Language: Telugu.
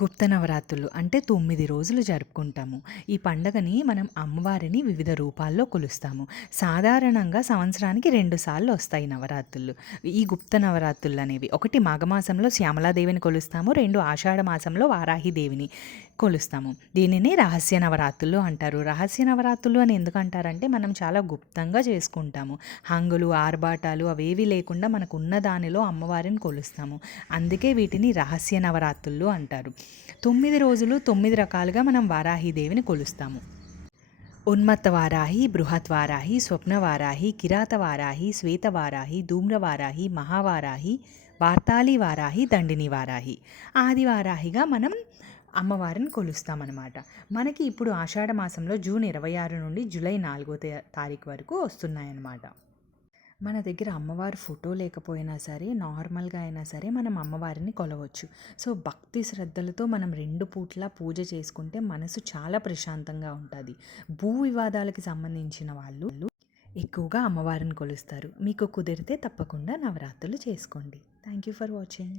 గుప్త నవరాత్రులు అంటే 9 రోజులు జరుపుకుంటాము. ఈ పండగని మనం అమ్మవారిని వివిధ రూపాల్లో కొలుస్తాము. సాధారణంగా సంవత్సరానికి 2 సార్లు వస్తాయి నవరాత్రులు. ఈ గుప్త నవరాత్రులనేవి. ఒకటి మాఘమాసంలో శ్యామలాదేవిని కొలుస్తాము. 2 ఆషాఢ మాసంలో వారాహిదేవిని కొలుస్తాము. దీనిని రహస్య నవరాత్రులు అంటారు. రహస్య నవరాత్రులు అని ఎందుకంటారంటే మనం చాలా గుప్తంగా చేసుకుంటాము. హంగులు, ఆర్భాటాలు అవేవి లేకుండా మనకున్న దానిలో అమ్మవారిని కొలుస్తాము. అందుకే వీటిని రహస్య నవరాత్రులు అంటారు. 9 రోజులు 9 రకాలుగా మనం వారాహిదేవిని కొలుస్తాము. ఉన్మత్త వారాహి, బృహత్ వారాహి, స్వప్న వారాహి, కిరాత వారాహి, శ్వేత వారాహి, ధూమ్ర వారాహి, మహావారాహి, వార్తాళి వారాహి, దండిని వారాహి. ఆది వారాహిగా మనం అమ్మవారిని కొలుస్తామన్నమాట. మనకి ఇప్పుడు ఆషాఢ మాసంలో జూన్ 26 నుండి జూలై 4వ తారీఖు వరకు వస్తున్నాయన్నమాట. మన దగ్గర అమ్మవారి ఫోటో లేకపోయినా సరే, నార్మల్గా అయినా సరే మనం అమ్మవారిని కొలవచ్చు. సో భక్తి శ్రద్ధలతో మనం 2 పూట్ల పూజ చేసుకుంటే మనసు చాలా ప్రశాంతంగా ఉంటుంది. భూ వివాదాలకి సంబంధించిన వాళ్ళు ఎక్కువగా అమ్మవారిని కొలుస్తారు. మీకు కుదిరితే తప్పకుండా నవరాత్రులు చేసుకోండి. Thank you for watching.